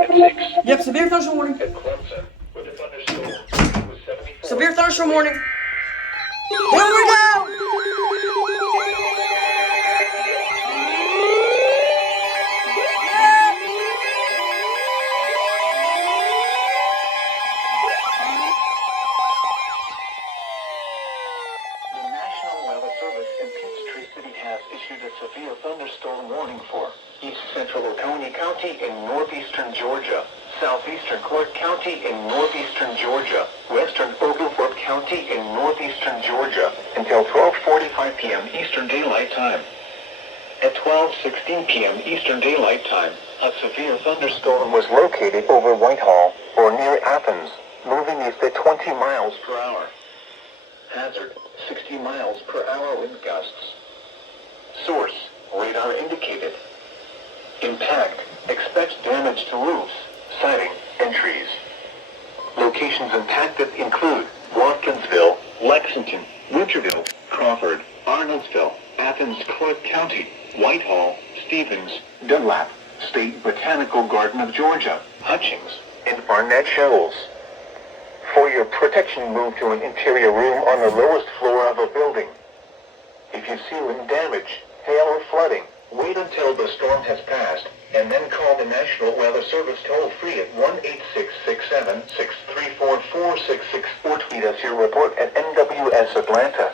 at 6. Yep, severe thunderstorm warning. At Clemson, with a thunderstorm, it was 74. Severe thunderstorm warning. Here we go! The National Weather Service in Peachtree City has issued a severe thunderstorm warning for East Central Oconee County in northeastern Georgia, southeastern Clark County in northeastern Georgia, western Oglethorpe County in northeastern Georgia, until 12:45 p.m. Eastern Daylight Time. At 12:16 p.m. Eastern Daylight Time, a severe thunderstorm was located over Whitehall, or near Athens, moving east at 20 miles per hour. Hazard, 60 miles per hour wind gusts. Source, radar indicated. Impact, expect damage to roofs, siding, and trees. Locations impacted include Watkinsville, Lexington, Winterville, Crawford, Arnoldsville, Athens, Clark County, Whitehall, Stevens, Dunlap, State Botanical Garden of Georgia, Hutchings, and Barnett Shoals. For your protection, move to an interior room on the lowest floor of a building. If you see wind damage, hail, or flooding, wait until the storm has passed, and then call the National Weather Service toll-free at 1-866-7-634-4664 or tweet us your report at NWS Atlanta.